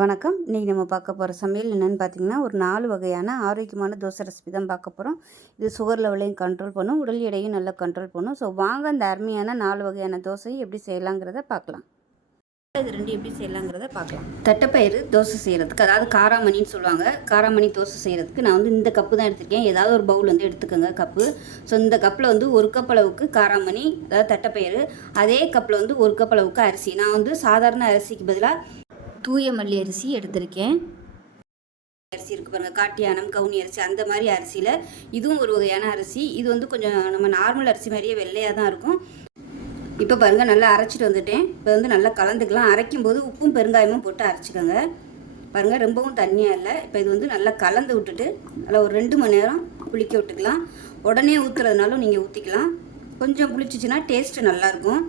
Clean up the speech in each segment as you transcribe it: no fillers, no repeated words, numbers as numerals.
வணக்கம். இன்றைக்கி நம்ம பார்க்க போகிற சமையல் என்னென்னு பார்த்தீங்கன்னா, ஒரு 4 வகையான ஆரோக்கியமான தோசை ரெசிபி தான் பார்க்க போகிறோம். இது சுகர் லெவலையும் கண்ட்ரோல் பண்ணும், உடல் எடையும் நல்லா கண்ட்ரோல் பண்ணும். ஸோ வாங்க அந்த அருமையான 4 வகையான தோசையும் எப்படி செய்யலாங்கிறத பார்க்கலாம். இது 2 எப்படி செய்யலாங்கிறத பார்க்கலாம். தட்டைப்பயிறு தோசை செய்கிறதுக்கு, அதாவது காராமணின்னு சொல்லுவாங்க. காராமணி தோசை செய்கிறதுக்கு நான் வந்து இந்த கப்பு தான் எடுத்துருக்கேன். ஏதாவது ஒரு பவுல் வந்து எடுத்துக்கோங்க கப்பு. ஸோ இந்த கப்பில் வந்து 1 கப் அளவுக்கு காராமணி, அதாவது தட்டைப்பயிறு. அதே கப்பில் வந்து 1 கப் அளவுக்கு அரிசி. நான் வந்து சாதாரண அரிசிக்கு பதிலாக தூய மல்லி அரிசி எடுத்திருக்கேன். அரிசி இருக்குது பாருங்கள், காட்டியானம், கவுனி அரிசி, அந்த மாதிரி அரிசியில் இதுவும் ஒரு வகையான அரிசி. இது வந்து கொஞ்சம் நம்ம நார்மல் அரிசி மாதிரியே வெள்ளையாக தான் இருக்கும். இப்போ பாருங்கள், நல்லா அரைச்சிட்டு வந்துட்டேன். இப்போ வந்து நல்லா கலந்துக்கலாம். அரைக்கும் போது உப்பும் பெருங்காயமும் போட்டு அரைச்சிக்கோங்க. பாருங்கள், ரொம்பவும் தண்ணியாக இல்லை. இப்போ இது வந்து நல்லா கலந்து விட்டுட்டு நல்லா ஒரு 2 மணி நேரம் புளிக்க விட்டுக்கலாம். உடனே ஊற்றுறதுனாலும் நீங்கள் ஊற்றிக்கலாம். கொஞ்சம் புளிச்சிச்சின்னா டேஸ்ட்டு நல்லாயிருக்கும்.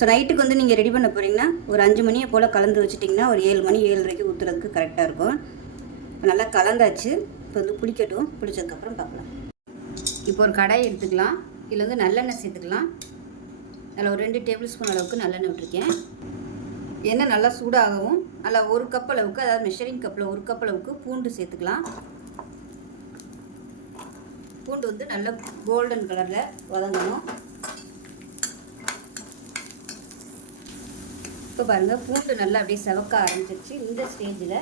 ஸோ நைட்டுக்கு வந்து நீங்கள் ரெடி பண்ண போகிறீங்கன்னா ஒரு 5 மணியை போல் கலந்து வச்சுட்டிங்கன்னா ஒரு 7 மணி 7:30க்கு ஊற்றுறதுக்கு கரெக்டாக இருக்கும். இப்போ நல்லா கலந்தாச்சு. இப்போ வந்து புளிக்கட்டும். புளிச்சதுக்கப்புறம் பார்க்கலாம். இப்போ ஒரு கடாய் எடுத்துக்கலாம். இதில் வந்து நல்லெண்ணெய் சேர்த்துக்கலாம். அதில் ஒரு 2 டேபிள் ஸ்பூன் அளவுக்கு நல்லெண்ணெய் விட்டுருக்கேன். எண்ணெய் நல்லா சூடாகவும் நல்லா 1 கப் அளவுக்கு, அதாவது மெஷரிங் கப்பில் 1 கப் அளவுக்கு பூண்டு சேர்த்துக்கலாம். பூண்டு வந்து நல்லா கோல்டன் கலரில் வதங்கணும். இப்போ பாருங்கள், பூண்டு நல்லா அப்படியே செவக்க ஆரம்பிச்சிருச்சு. இந்த ஸ்டேஜில்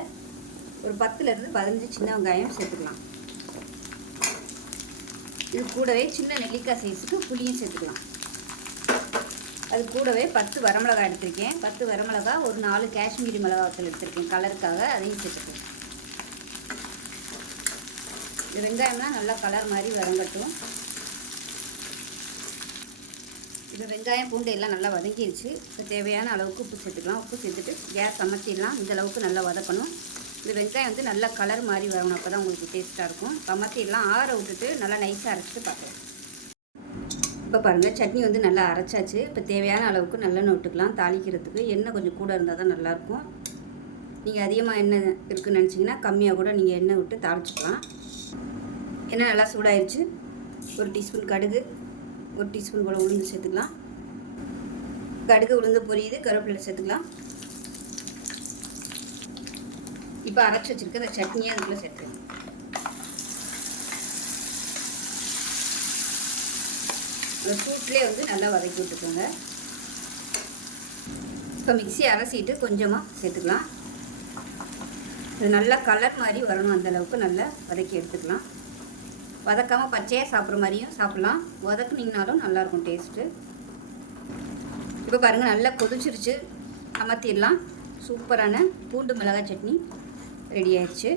ஒரு 10லேருந்து 15 சின்ன வெங்காயம் சேர்த்துக்கலாம். இது கூடவே சின்ன நெல்லிக்காய் சைஸுக்கு புளியும் சேர்த்துக்கலாம். அது கூடவே 10 வரமிளகாய் எடுத்திருக்கேன். 10 வரமிளகாய், ஒரு 4 காஷ்மீரி மிளகாய்த்தூள் எடுத்திருக்கேன் கலருக்காக, அதையும் சேர்த்துக்கலாம். இது வெங்காயம்லாம் நல்லா கலர் மாதிரி வதங்கட்டும். இது வெங்காயம் பூண்டு எல்லாம் நல்லா வதங்கிடுச்சு. இப்போ தேவையான அளவுக்கு உப்பு சேர்த்துக்கலாம். உப்பு சேர்த்துட்டு கேஸ் அமர்த்திடலாம். இந்த அளவுக்கு நல்லா வதக்கணும். இந்த வெங்காயம் வந்து நல்லா கலர் மாதிரி வரணும். அப்போ தான் உங்களுக்கு டேஸ்ட்டாக இருக்கும். அமர்த்திடலாம். ஆற விட்டுட்டு நல்லா நைஸாக அரைச்சிட்டு பார்க்கலாம். இப்போ பாருங்கள், சட்னி வந்து நல்லா அரைச்சாச்சு. இப்போ தேவையான அளவுக்கு நல்லெண்ணெய் விட்டுக்கலாம். தாளிக்கிறதுக்கு எண்ணெய் கொஞ்சம் கூட இருந்தால் தான் நல்லாயிருக்கும். நீங்கள் அதிகமாக எண்ணெய் இருக்குதுன்னு நினச்சிங்கன்னா கம்மியாக கூட நீங்கள் எண்ணெய் விட்டு தாளிச்சிக்கலாம். எண்ணெய் நல்லா சூடாயிருச்சு. ஒரு டீஸ்பூன் கடுகு, 1 டீஸ்பூன் போல் உளுந்து சேர்த்துக்கலாம். கடுகு உளுந்து பொரியுது, கருவேப்பிலை சேர்த்துக்கலாம். இப்போ அரைச்சி வச்சுருக்க இந்த சட்னியை அதுக்குள்ளே சேர்த்துக்கலாம். அந்த சூட்லேயே வந்து நல்லா வதக்கி விட்டுக்கோங்க. இப்போ மிக்ஸி அரைச்சிட்டு கொஞ்சமாக சேர்த்துக்கலாம். இது நல்லா கலர் மாதிரி வரணும். அந்தளவுக்கு நல்லா வதக்கி எடுத்துக்கலாம். வதக்காமல் பச்சையாக சாப்பிட்ற மாதிரியும் சாப்பிட்லாம். வதக்குனிங்கனாலும் நல்லாயிருக்கும் டேஸ்ட்டு. இப்போ பாருங்கள், நல்லா கொதிச்சிருச்சு. அமர்த்திடலாம். சூப்பரான பூண்டு மிளகாய் சட்னி ரெடி ஆயிடுச்சு.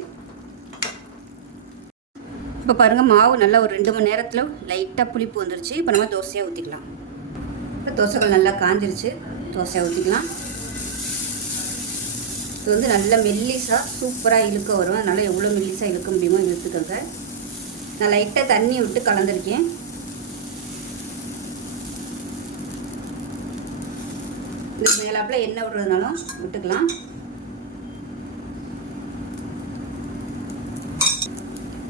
இப்போ பாருங்கள், மாவு நல்லா ஒரு 2 மணி நேரத்தில் லைட்டாக புளிப்பு வந்துருச்சு. இப்போ நம்ம தோசையாக ஊற்றிக்கலாம். இப்போ தோசைகள் நல்லா காஞ்சிருச்சு. தோசையாக ஊற்றிக்கலாம். இது வந்து நல்லா மெல்லிஸாக சூப்பராக இழுக்க வரும். அதனால் எவ்வளோ மெல்லிஸாக இழுக்க முடியுமோ இழுத்துக்கோங்க. நான் லைட்டாக தண்ணி விட்டு கலந்துருக்கேன். இது மேலாப்பில் எண்ணெய் விடுறதுனாலும் விட்டுக்கலாம்.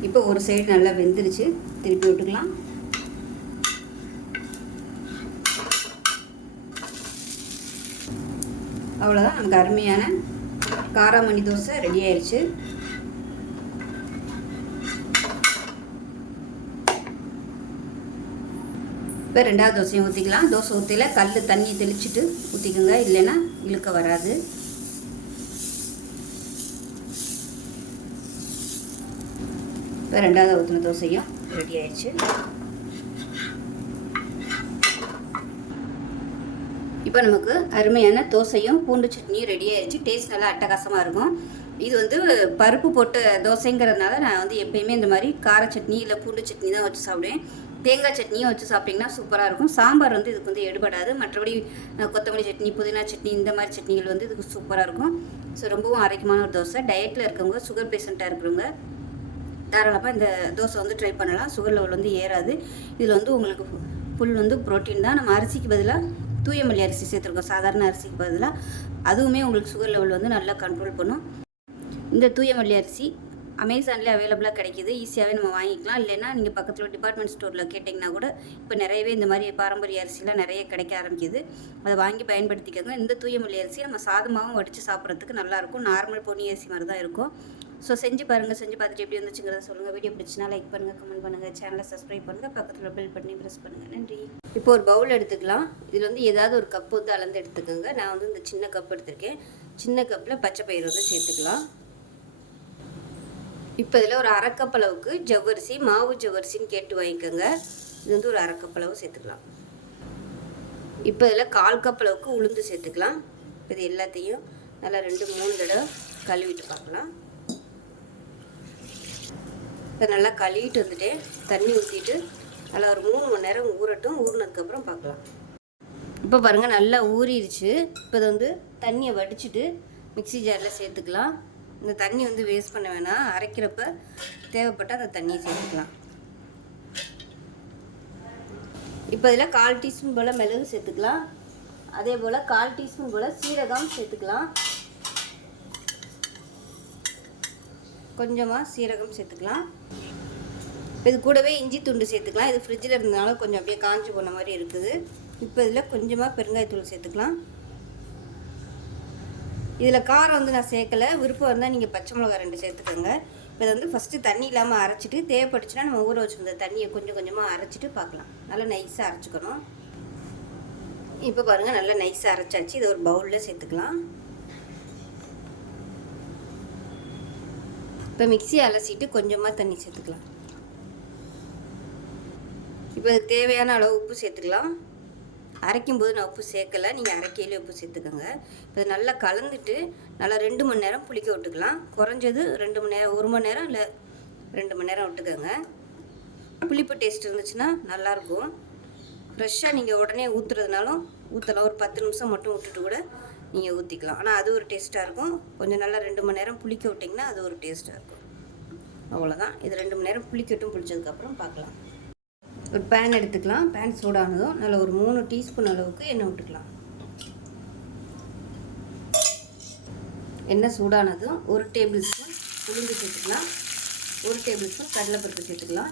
இப்போ ஒரு சைடு நல்லா வெந்துருச்சு. திருப்பி விட்டுக்கலாம். அவ்வளோதான், நமக்கு அருமையான காராமணி தோசை ரெடி ஆயிடுச்சு. இப்போ 2வது தோசையும் ஊற்றிக்கலாம். தோசை ஊற்றியில் கல் தண்ணி தெளிச்சுட்டு ஊற்றிக்கோங்க, இல்லைன்னா இழுக்க வராது. இப்போ 2வது ஊற்றின தோசையும் ரெடி ஆயிடுச்சு. இப்போ நமக்கு அருமையான தோசையும் பூண்டு சட்னியும் ரெடி ஆயிடுச்சு. டேஸ்ட் நல்லா அட்டகாசமாக இருக்கும். இது வந்து பருப்பு போட்ட தோசைங்கிறதுனால நான் வந்து எப்பயுமே இந்த மாதிரி கார சட்னி இல்லை பூண்டு சட்னி தான் வச்சு சாப்பிடுவேன். தேங்காய் சட்னியும் வச்சு சாப்பிட்டிங்கன்னா சூப்பராக இருக்கும். சாம்பார் வந்து இதுக்கு வந்து எடுபடாது. மற்றபடி கொத்தமல்லி சட்னி, புதினா சட்னி, இந்த மாதிரி சட்னிகள் வந்து இதுக்கு சூப்பராக இருக்கும். ஸோ ரொம்பவும் ஆரோக்கியமான ஒரு தோசை. டயட்டில் இருக்கவங்க, சுகர் பேஷண்ட்டாக இருக்கிறவங்க தாராளமாக இந்த தோசை வந்து ட்ரை பண்ணலாம். சுகர் லெவல் வந்து ஏறாது. இதில் வந்து உங்களுக்கு ஃபுல் வந்து ப்ரோட்டீன் தான். நம்ம அரிசிக்கு பதிலாக தூய மல்லி அரிசி சேர்த்துருக்கோம். சாதாரண அரிசிக்கு பதிலாக அதுவுமே உங்களுக்கு சுகர் லெவல் வந்து நல்லா கண்ட்ரோல் பண்ணும். இந்த தூய மல்லி அரிசி அமேசான்லேயே அவைலபிளாக கிடைக்கிது. ஈஸியாகவே நம்ம வாங்கிக்கலாம். இல்லைன்னா நீங்கள் பக்கத்தில் டிபார்ட்மெண்ட் ஸ்டோரில் கேட்டிங்கன்னா கூட இப்போ நிறையவே இந்த மாதிரி பாரம்பரிய அரிசிலாம் நிறைய கிடைக்க ஆரம்பிக்குது. அதை வாங்கி பயன்படுத்திக்கோங்க. இந்த தூயமல்லி அரிசி நம்ம சாதமாகவும் வடித்து சாப்பிட்றதுக்கு நல்லாயிருக்கும். நார்மல் பொன்னி அரிசி மாதிரி தான் இருக்கும். ஸோ செஞ்சு பாருங்கள். செஞ்சு பார்த்துட்டு எப்படி வந்துச்சுங்கிறத சொல்லுங்கள். வீடியோ பிடிச்சினா லைக் பண்ணுங்கள், கமெண்ட் பண்ணுங்கள், சேனலை சப்ஸ்கிரைப் பண்ணுங்கள், பக்கத்தில் பெல் பண்ணி ப்ரெஸ் பண்ணுங்கள். நன்றி. இப்போ ஒரு பவுல் எடுத்துக்கலாம். இதில் வந்து ஏதாவது ஒரு கப்பு வந்து அளந்து எடுத்துக்கோங்க. நான் வந்து இந்த சின்ன கப் எடுத்திருக்கேன். சின்ன கப்பில் பச்சை பயிறு வந்து சேர்த்துக்கலாம். இப்போ இதில் ஒரு அரை கப் அளவுக்கு ஜவ்வரிசி, மாவு ஜவ்வரிசின்னு கேட்டு வாங்கிக்கோங்க. இது வந்து ஒரு அரை கப் அளவு சேர்த்துக்கலாம். இப்போ இதில் 1/4 கப் அளவுக்கு உளுந்து சேர்த்துக்கலாம். இது எல்லாத்தையும் நல்லா 2-3 தடவை கழுவிட்டு பார்க்கலாம். இப்போ நல்லா கழுவிட்டு வந்துட்டு தண்ணி ஊற்றிட்டு நல்லா ஒரு 3 மணி நேரம் ஊறட்டும். ஊறினதுக்கப்புறம் பார்க்கலாம். இப்போ பாருங்கள் நல்லா ஊறிடுச்சு. இப்போ இது வந்து தண்ணியை வடிச்சிட்டு மிக்ஸி ஜாரில் சேர்த்துக்கலாம். இந்த தண்ணி வந்து வேஸ்ட் பண்ண வேணாம். அரைக்கிறப்ப தேவைப்பட்டால் அந்த தண்ணியை சேர்த்துக்கலாம். இப்போ இதில் 1/4 டீஸ்பூன் போல் மிளகு சேர்த்துக்கலாம். அதே போல் 1/4 டீஸ்பூன் போல் சீரகம் சேர்த்துக்கலாம். கொஞ்சமாக சீரகம் சேர்த்துக்கலாம். இது கூடவே இஞ்சி துண்டு சேர்த்துக்கலாம். இது ஃப்ரிட்ஜில் இருந்தனால கொஞ்சம் அப்படியே காஞ்சி போன மாதிரி இருக்குது. இப்போ இதில் கொஞ்சமாக பெருங்காயத்தூள் சேர்த்துக்கலாம். இதில் காரம் வந்து நான் சேர்க்கலை. விருப்பம் இருந்தால் நீங்கள் பச்சை மிளகா 2 சேர்த்துக்கோங்க. இப்போ இதை வந்து ஃபஸ்ட்டு தண்ணி இல்லாமல் அரைச்சிட்டு தேவைப்பட்டுச்சுன்னா நம்ம ஊற வச்சுருந்த தண்ணியை கொஞ்சம் கொஞ்சமாக அரைச்சிட்டு பார்க்கலாம். நல்லா நைஸாக அரைச்சிக்கணும். இப்போ பாருங்கள் நல்லா நைஸாக அரைச்சாச்சு. இதை ஒரு பவுலில் சேர்த்துக்கலாம். இப்போ மிக்ஸியை அலசிட்டு கொஞ்சமாக தண்ணி சேர்த்துக்கலாம். இப்போ அதுக்கு தேவையான அளவு உப்பு சேர்த்துக்கலாம். அரைக்கும்போது நான் உப்பு சேர்க்கலை. நீங்கள் அரைக்கையிலே உப்பு சேர்த்துக்கோங்க. இப்போ நல்லா கலந்துட்டு நல்லா 2 மணி நேரம் புளிக்க விட்டுக்கலாம். குறைஞ்சது 2 மணி நேரம், 1 மணி நேரம் இல்லை 2 மணி நேரம் விட்டுக்கோங்க. புளிப்பு டேஸ்ட் இருந்துச்சுன்னா நல்லாயிருக்கும். ஃப்ரெஷ்ஷாக நீங்கள் உடனே ஊற்றுறதுனாலும் ஊற்றலாம். ஒரு 10 நிமிஷம் மட்டும் விட்டுட்டு கூட நீங்கள் ஊற்றிக்கலாம். ஆனால் அது ஒரு டேஸ்ட்டாக இருக்கும். கொஞ்சம் நல்லா 2 மணி நேரம் புளிக்க விட்டிங்கன்னா அது ஒரு டேஸ்ட்டாக இருக்கும். அவ்வளோதான். இது 2 மணி நேரம் புளிக்கட்டும். புளிச்சதுக்கப்புறம் பார்க்கலாம். ஒரு பேன் எடுத்துக்கலாம். பேன் சூடானதும் நல்லா ஒரு 3 டீஸ்பூன் அளவுக்கு எண்ணெய் விட்டுக்கலாம். எண்ணெய் சூடானதும் 1 டேபிள் ஸ்பூன் உளுந்து சேர்த்துக்கலாம். 1 டேபிள் ஸ்பூன் கடலைப்பருப்பு சேர்த்துக்கலாம்.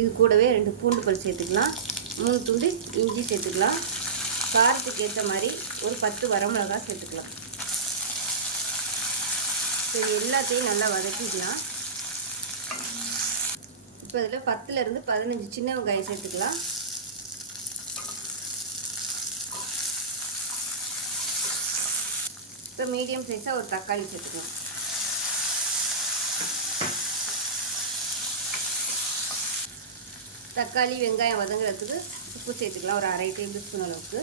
இது கூடவே 2 பூண்டு பல் சேர்த்துக்கலாம். 3 துண்டு இஞ்சி சேர்த்துக்கலாம். காரத்துக்கு ஏற்ற மாதிரி ஒரு 10 வரமிளகாய் சேர்த்துக்கலாம். இது எல்லாத்தையும் நல்லா வதக்கிக்கலாம். இப்போ இதில் 10லேருந்து 15 சின்ன வெங்காயம் சேர்த்துக்கலாம். இப்போ மீடியம் சைஸாக ஒரு தக்காளி சேர்த்துக்கலாம். தக்காளி வெங்காயம் வதங்குறதுக்கு உப்பு சேர்த்துக்கலாம். ஒரு 1/2 டேபிள் ஸ்பூன் அளவுக்கு.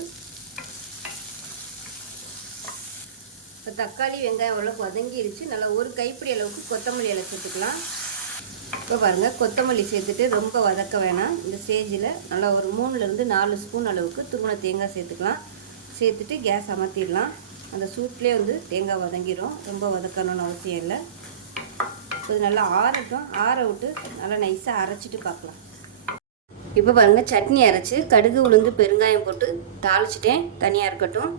இப்போ தக்காளி வெங்காயம் அளவுக்கு வதங்கிடுச்சு. நல்லா ஒரு கைப்பிடி அளவுக்கு கொத்தமல்லி இலை சேர்த்துக்கலாம். இப்போ பாருங்கள் கொத்தமல்லி சேர்த்துட்டு ரொம்ப வதக்க வேணாம். இந்த ஸ்டேஜில் நல்லா ஒரு 3லேருந்து 4 ஸ்பூன் அளவுக்கு துருவின தேங்காய் சேர்த்துக்கலாம். சேர்த்துட்டு கேஸ் அமர்த்திடலாம். அந்த சூட்லேயே வந்து தேங்காய் வதங்கிடும். ரொம்ப வதக்கணும்னு அவசியம் இல்லை. இது நல்லா ஆறட்டும். ஆற விட்டு நல்லா நைஸாக அரைச்சிட்டு பார்க்கலாம். இப்போ பாருங்கள் சட்னி அரைச்சி கடுகு உளுந்து பெருங்காயம் போட்டு தாளிச்சிட்டேன். தனியாக இருக்கட்டும்.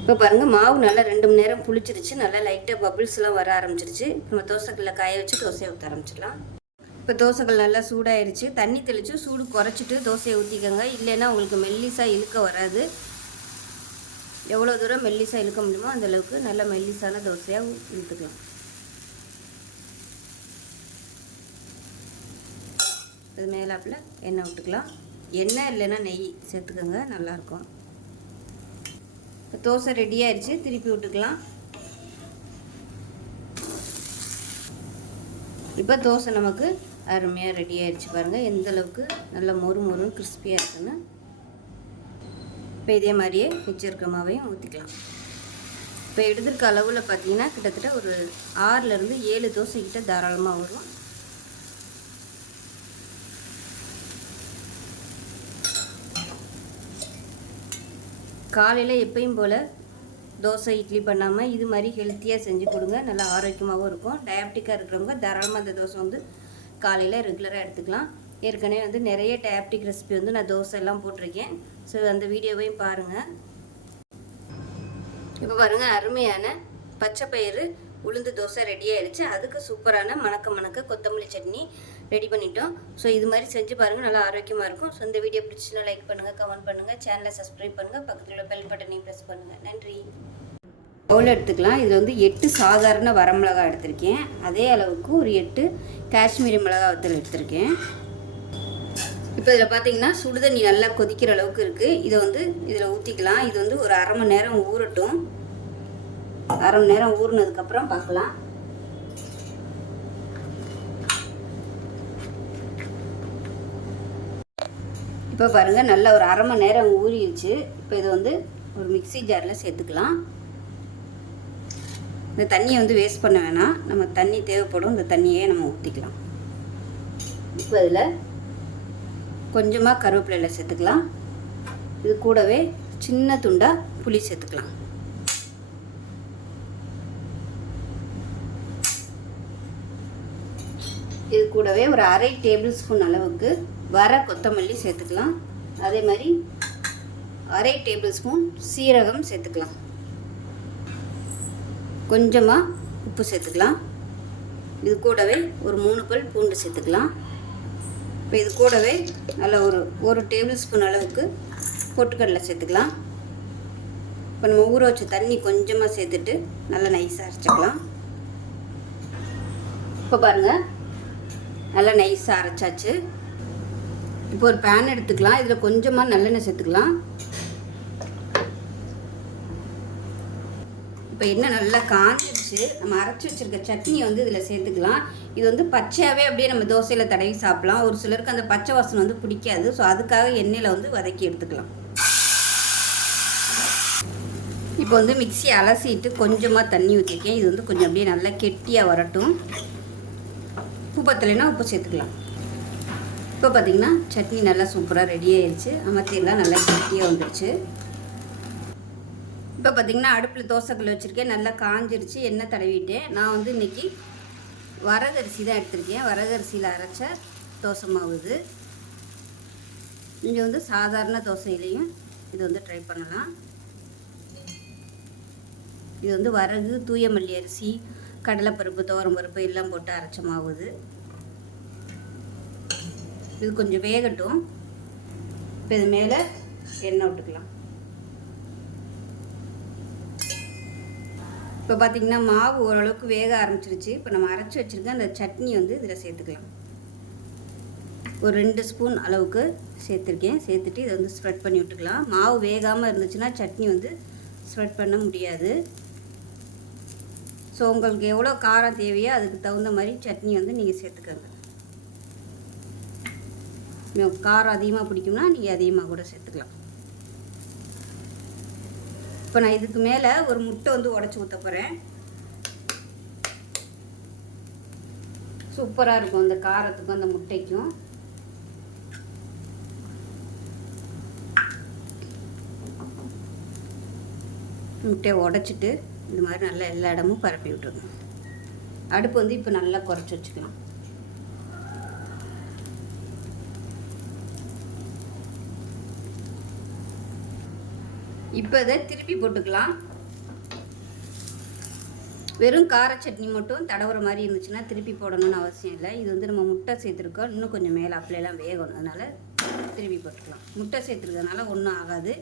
இப்போ பாருங்கள் மாவு நல்லா 2 மணி நேரம் புளிச்சிருச்சு. நல்லா லைட்டாக பபிள்ஸ்லாம் வர ஆரம்பிச்சிருச்சு. நம்ம தோசைக்கல்ல காய வச்சு தோசையை ஊற்ற ஆரம்பிச்சிடலாம். இப்போ தோசைக்கல் நல்லா சூடாயிருச்சு. தண்ணி தெளித்து சூடு குறைச்சிட்டு தோசையை ஊற்றிக்கோங்க. இல்லைன்னா உங்களுக்கு மெல்லிசாக இழுக்க வராது. எவ்வளோ தூரம் மெல்லிசாக இழுக்க முடியுமோ அந்தளவுக்கு நல்ல மெல்லிசான தோசையாக இழுத்துக்கலாம். அது மேலாப்பில் எண்ணெய் விட்டுக்கலாம். எண்ணெய் இல்லைன்னா நெய் சேர்த்துக்கோங்க. நல்லாயிருக்கும். இப்போ தோசை ரெடி ஆயிடுச்சு. திருப்பி விட்டுக்கலாம். இப்போ தோசை நமக்கு அருமையாக ரெடி ஆயிடுச்சு. பாருங்கள் எந்த அளவுக்கு நல்லா மொறு மொறுன்னு கிறிஸ்பியாக இருக்குன்னு. இப்போ இதே மாதிரியே மிச்சம் இருக்கிற மாவையும் ஊற்றிக்கலாம். இப்போ எடுத்துருக்க அளவில் பார்த்தீங்கன்னா கிட்டத்தட்ட ஒரு 6லேருந்து 7 தோசைக்கிட்ட தாராளமாக வரும். காலையில் எப்பயும் போல் தோசை இட்லி பண்ணாமல் இது மாதிரி ஹெல்த்தியாக செஞ்சு கொடுங்க. நல்லா ஆரோக்கியமாகவும் இருக்கும். டயபெட்டிக்காக இருக்கிறவங்க தாராளமாக அந்த தோசை வந்து காலையில் ரெகுலராக எடுத்துக்கலாம். ஏற்கனவே வந்து நிறைய டயபெட்டிக் ரெசிபி வந்து நான் தோசை எல்லாம் போட்டிருக்கேன். ஸோ அந்த வீடியோவையும் பாருங்கள். இப்போ பாருங்கள் அருமையான பச்சை பயிறு உளுந்து தோசை ரெடி ஆயிடுச்சு. அதுக்கு சூப்பரான மணக்க கொத்தமல்லி சட்னி ரெடி பண்ணிட்டோம். ஸோ இது மாதிரி செஞ்சு பாருங்கள், நல்லா ஆரோக்கியமாக இருக்கும். ஸோ இந்த வீடியோ பிடிச்சினா லைக் பண்ணுங்கள், கமெண்ட் பண்ணுங்கள், சேனலை சப்ஸ்கிரைப் பண்ணுங்கள், பக்கத்தில் உள்ள பெல் பட்டனையும் ப்ரெஸ் பண்ணுங்கள். நன்றி. பவுல் எடுத்துக்கலாம். இதில் வந்து 8 சாதாரண வரமிளகாய் எடுத்திருக்கேன். அதே அளவுக்கு ஒரு 8 காஷ்மீரி மிளகாய் வத்தல் எடுத்திருக்கேன். இப்போ இதில் பார்த்தீங்கன்னா சுடுதண்ணி நல்லா கொதிக்கிற அளவுக்கு இருக்குது. இதை வந்து இதில் ஊற்றிக்கலாம். இது வந்து ஒரு அரை மணி நேரம் ஊறட்டும். அரை மணி நேரம் ஊறினதுக்கப்புறம் பார்க்கலாம். இப்போ பாருங்கள், நல்லா ஒரு அரை மணி நேரம் ஊறிடுச்சு. இப்போ இது வந்து ஒரு மிக்ஸி ஜாரில் சேர்த்துக்கலாம். இந்த தண்ணியை வந்து வேஸ்ட் பண்ண வேணாம். நம்ம தண்ணி தேவைப்படும், இந்த தண்ணியே நம்ம ஊற்றிக்கலாம். இப்போ இதில் கொஞ்சமாக கருவேப்பிலை சேர்த்துக்கலாம். இது கூடவே சின்ன துண்டாக புளி சேர்த்துக்கலாம். இது கூடவே ஒரு அரை டேபிள் ஸ்பூன் அளவுக்கு வர கொத்தமல்லி சேர்த்துக்கலாம். அதே மாதிரி அரை டேபிள் ஸ்பூன் சீரகம் சேர்த்துக்கலாம். கொஞ்சமாக உப்பு சேர்த்துக்கலாம். இது கூடவே ஒரு 3 பல் பூண்டு சேர்த்துக்கலாம். இப்போ இது கூடவே நல்லா ஒரு டேபிள் ஸ்பூன் அளவுக்கு பொட்டுக்கடலை சேர்த்துக்கலாம். இப்போ நம்ம ஊற வச்ச தண்ணி கொஞ்சமாக சேர்த்துட்டு நல்லா நைஸாக அரைச்சிக்கலாம். இப்போ பாருங்கள், நல்லா நைஸாக அரைச்சாச்சு. இப்போ ஒரு பேன் எடுத்துக்கலாம். இதில் கொஞ்சமாக நல்லெண்ணெய் சேர்த்துக்கலாம். இப்போ எண்ணெய் நல்லா காஞ்சிருச்சு. நம்ம அரைச்சி வச்சுருக்க சட்னியை வந்து இதில் சேர்த்துக்கலாம். இது வந்து பச்சையாகவே அப்படியே நம்ம தோசையில் தடவி சாப்பிட்லாம். ஒரு சிலருக்கு அந்த பச்சை வாசனை வந்து பிடிக்காது. ஸோ அதுக்காக எண்ணெயில் வந்து வதக்கி எடுத்துக்கலாம். இப்போ வந்து மிக்ஸி அலசிட்டு கொஞ்சமாக தண்ணி ஊற்றிருக்கேன். இது வந்து கொஞ்சம் அப்படியே நல்லா கெட்டியாக வரட்டும். உப்பு பத்தலைன்னா உப்பு சேர்த்துக்கலாம். இப்போ பார்த்திங்கன்னா சட்னி நல்லா சூப்பராக ரெடி ஆயிடுச்சு. அமர்த்தியெல்லாம் நல்லா கெட்டியாக வந்துடுச்சு. இப்போ பார்த்திங்கன்னா அடுப்பில் தோசைக்கல் வச்சுருக்கேன். நல்லா காஞ்சிருச்சு. எண்ணெய் தடவிட்டேன். நான் வந்து இன்றைக்கி வரகரிசி தான் எடுத்திருக்கேன். வரகரிசியில் அரைச்ச தோசை மாவு இது. நீங்கள் வந்து சாதாரண தோசையிலையும் இது வந்து ட்ரை பண்ணலாம். இது வந்து வரகு, தூய மல்லி அரிசி, கடலைப்பருப்பு, துவரம்பருப்பு எல்லாம் போட்டு அரைச்ச மாவு இது. இது கொஞ்சம் வேகட்டும். இப்போ இது மேலே எண்ணெய் விட்டுக்கலாம். இப்போ பார்த்திங்கன்னா மாவு ஓரளவுக்கு வேக ஆரம்பிச்சிருச்சு. இப்போ நம்ம அரைச்சி வச்சுருக்க அந்த சட்னி வந்து இதில் சேர்த்துக்கலாம். ஒரு 2 ஸ்பூன் அளவுக்கு சேர்த்துருக்கேன். சேர்த்துட்டு இதை வந்து ஸ்ப்ரெட் பண்ணி விட்டுக்கலாம். மாவு வேகாமல் இருந்துச்சுன்னா சட்னி வந்து ஸ்ப்ரெட் பண்ண முடியாது. ஸோ உங்களுக்கு எவ்வளோ காரம் தேவையோ அதுக்கு தகுந்த மாதிரி சட்னி வந்து நீங்கள் சேர்த்துக்கோங்க. காரம் அதிகமாக பிடிக்கும்னா நீங்கள் அதிகமாக கூட சேர்த்துக்கலாம். இப்போ நான் இதுக்கு மேலே ஒரு முட்டை வந்து உடச்சி ஊற்ற போகிறேன். சூப்பராக இருக்கும் அந்த காரத்துக்கும் அந்த முட்டைக்கும். முட்டையை உடச்சிட்டு இந்த மாதிரி நல்லா எல்லா இடமும் பரப்பி விட்டுருங்க. அடுப்பு வந்து இப்போ நல்லா குறைச்சி வச்சுக்கலாம். இப்போ இதை திருப்பி போட்டுக்கலாம். வெறும் கார சட்னி மட்டும் தடவுற மாதிரி இருந்துச்சுன்னா திருப்பி போடணும்னு அவசியம் இல்லை. இது வந்து நம்ம முட்டை சேர்த்துருக்கோம். இன்னும் கொஞ்சம் மேலே அப்படியெல்லாம் வேகணும். அதனால் திருப்பி போட்டுக்கலாம். முட்டை சேர்த்துருக்கறதுனால ஒன்றும் ஆகாது.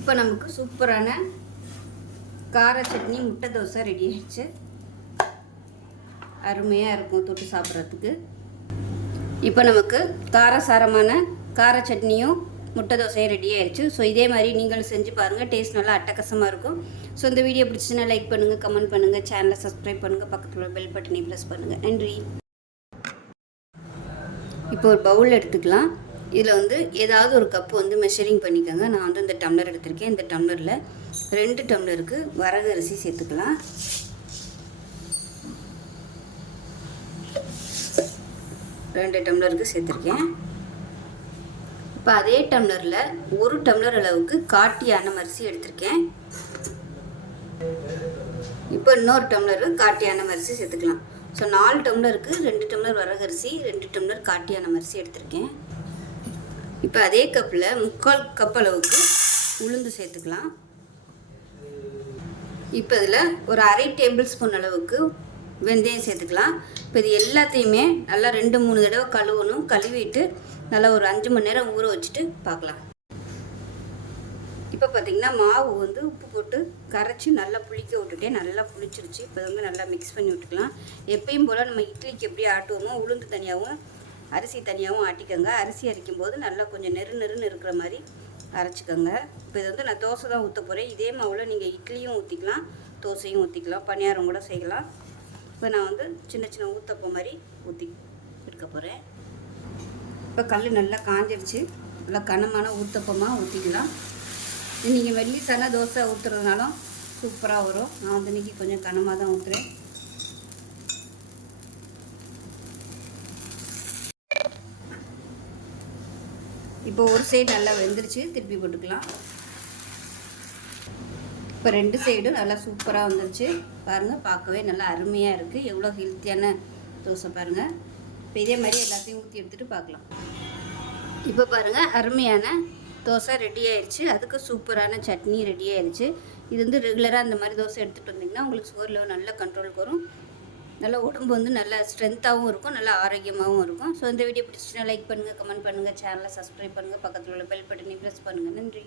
இப்போ நமக்கு சூப்பரான கார சட்னி முட்டை தோசை ரெடி ஆயிடுச்சு. அருமையாக இருக்கும் தொட்டு சாப்பிட்றதுக்கு. இப்போ நமக்கு காரசாரமான கார சட்னியும் முட்டை தோசையும் ரெடி ஆயிடுச்சு. ஸோ இதே மாதிரி நீங்களும் செஞ்சு பாருங்கள். டேஸ்ட் நல்லா அட்டகாசமாக இருக்கும். ஸோ இந்த வீடியோ பிடிச்சிச்சுன்னா லைக் பண்ணுங்கள், கமெண்ட் பண்ணுங்கள், சேனலை சப்ஸ்கிரைப் பண்ணுங்கள், பக்கத்தில் உள்ள பெல் பட்டனை ப்ரெஸ் பண்ணுங்கள். நன்றி. இப்போ ஒரு பவுல் எடுத்துக்கலாம். இதில் வந்து ஏதாவது ஒரு கப்பு வந்து மெஷரிங் பண்ணிக்கோங்க. நான் வந்து இந்த டம்ளர் எடுத்திருக்கேன். இந்த டம்ளரில் 2 டம்ளருக்கு வரகரிசி சேர்த்துக்கலாம். ரெண்டு டம்ளருக்கு சேர்த்துருக்கேன். இப்போ அதே டம்ளரில் 1 டம்ளர் அளவுக்கு காட்டி அன்னமரிசி எடுத்திருக்கேன். இப்போ இன்னொரு டம்ளரு காட்டி அன்னமரிசி சேர்த்துக்கலாம். ஸோ 4 டம்ளருக்கு 2 டம்ளர் வரகரிசி, 2 டம்ளர் காட்டி அன்னமரிசி எடுத்திருக்கேன். இப்போ அதே கப்பில் 3/4 கப் அளவுக்கு உளுந்து சேர்த்துக்கலாம். இப்போ இதில் ஒரு அரை டேபிள் ஸ்பூன் அளவுக்கு வெந்தயம் சேர்த்துக்கலாம். இப்போ இது எல்லாத்தையுமே நல்லா 2-3 தடவை கழுவணும். கழுவிட்டு நல்லா ஒரு 5 மணி நேரம் ஊற வச்சுட்டு பார்க்கலாம். இப்போ பார்த்திங்கன்னா மாவு வந்து உப்பு போட்டு கரைச்சி நல்லா புளிக்க விட்டுட்டேன். நல்லா புளிச்சிருச்சு. இப்போ வந்து நல்லா மிக்ஸ் பண்ணி விட்டுக்கலாம். எப்பயும் போல் நம்ம இட்லிக்கு எப்படி ஆட்டுவோமோ உளுந்து தனியாகவும் அரிசி தனியாகவும் ஆட்டிக்கோங்க. அரிசி அரைக்கும் போது நல்லா கொஞ்சம் நெருன்னு இருக்கிற மாதிரி அரைச்சிக்கோங்க. இப்போ இது வந்து நான் தோசை தான் ஊற்ற போகிறேன். இதே மாவில் நீங்கள் இட்லியும் ஊற்றிக்கலாம், தோசையும் ஊற்றிக்கலாம், பணியாரம் கூட செய்யலாம். இப்போ நான் வந்து சின்ன சின்ன ஊத்தப்பம் மாதிரி ஊற்றி எடுக்க போகிறேன். இப்போ கல் நல்லா காஞ்சிடுச்சு. நல்லா கனமான ஊத்தப்பமாக ஊற்றிக்கலாம். நீங்கள் மெல்லிசான தோசை ஊற்றுறதுனாலும் சூப்பராக வரும். நான் வந்து இன்றைக்கி கொஞ்சம் கனமாக தான் ஊற்றுறேன். இப்போ ஒரு சைடு நல்லா வெந்துருச்சு. திருப்பி போட்டுக்கலாம். இப்போ 2 சைடும் நல்லா சூப்பராக வந்துருச்சு. பாருங்கள், பார்க்கவே நல்லா அருமையாக இருக்குது. எவ்வளோ ஹெல்த்தியான தோசை பாருங்கள். இப்போ இதே மாதிரி எல்லாத்தையும் ஊற்றி எடுத்துகிட்டு பார்க்கலாம். இப்போ பாருங்கள், அருமையான தோசை ரெடி ஆயிடுச்சு. அதுக்கு சூப்பரான சட்னி ரெடி ஆயிடுச்சு. இது வந்து ரெகுலராக அந்த மாதிரி தோசை எடுத்துகிட்டு வந்திங்கன்னா உங்களுக்கு சுகர் லெவல் நல்ல கண்ட்ரோலுக்கு வரும். நல்லா உடம்பு வந்து நல்லா ஸ்ட்ரென்த்தாகவும் இருக்கும், நல்லா ஆரோக்கியமாகவும் இருக்கும். ஸோ இந்த வீடியோ பிடிச்சிச்சுன்னா லைக் பண்ணுங்கள், கமெண்ட் பண்ணுங்கள், சேனலை சப்ஸ்கிரைப் பண்ணுங்கள், பக்கத்தில் உள்ள பெல் பட்டனை ப்ரெஸ் பண்ணுங்கள். நன்றி.